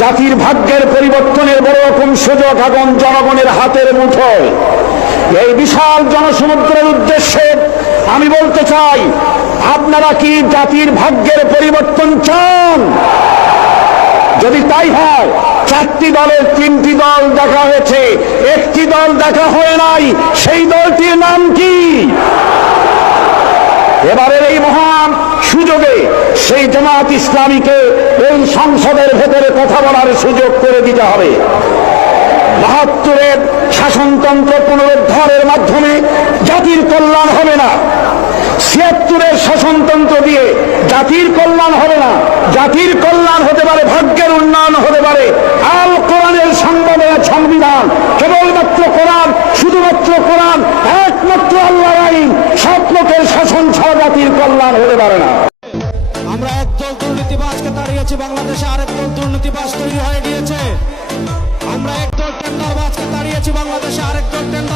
জাতির ভাগ্যের পরিবর্তনের বড় রকম সুযোগ এখন জনগণের হাতের মুঠোয়। এই বিশাল জনসমুদ্রের উদ্দেশ্যে আমি বলতে চাই, আপনারা কি জাতির ভাগ্যের পরিবর্তন চান? যদি তাই হয়, 4টি দলের 3টি দল দেখা হয়েছে, একটি দল দেখা হয় নাই। সেই দলটির নাম কি? এবারের এই মহান সুযোগে সেই জামাত ইসলামীকে এই সংসদের ভেতরে কথা বলার সুযোগ করে দিতে হবে। 72-এর শাসনতন্ত্র পুনরুদ্ধারের মাধ্যমে জাতির কল্যাণ হবে না। 76-এর শাসনতন্ত্র দিয়ে জাতির কল্যাণ হবে না। জাতির কল্যাণ হতে পারে, ভাগ্যের উন্নয়ন হতে পারে আল কোরআনের সংবিধান। কেবলমাত্র কোরআন, শুধুমাত্র কোরআন, একমাত্র আল্লাহর আইন, সব লোকের শাসন ছাড়া জাতির কল্যাণ হতে পারে না। আমরা একদল দুর্নীতিবাজকে তাড়িয়েছি, বাংলাদেশে আরেক দল দুর্নীতিবাজ তৈরি হয়ে গিয়েছে। আমরা একদল টেন্ডারবাজকে তাড়িয়েছি, বাংলাদেশে আরেক দল টেন্ডার